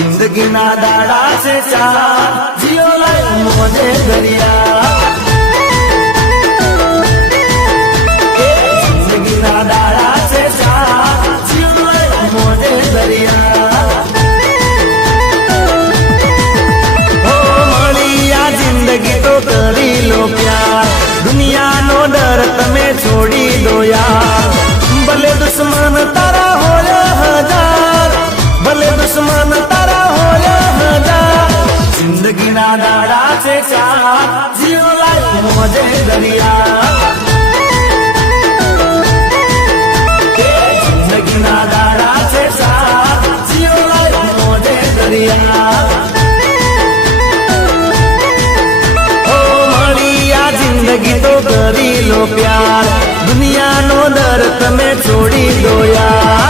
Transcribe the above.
जिंदगी ना दाड़ा से चार जियो लाइफ मोजे दरिया जिंदगी ना दाड़ा से चार जियो लाइफ मोजे दरिया जिंदगी तो करी लो प्यार दुनिया नो डर तमे छोड़ी दो यार भले दुश्मन तारा हो या हजार भले दुश्मन तारा हो या हजार जिंदगी ना दाड़ा से चार जियो लाइफ मोजे दरिया जिंदगी ना दाड़ा से चार जियो लाइफ मोजे दरिया जिंदगी तो करी लो प्यार दुनिया नो डर तमे छोड़ी दो यार।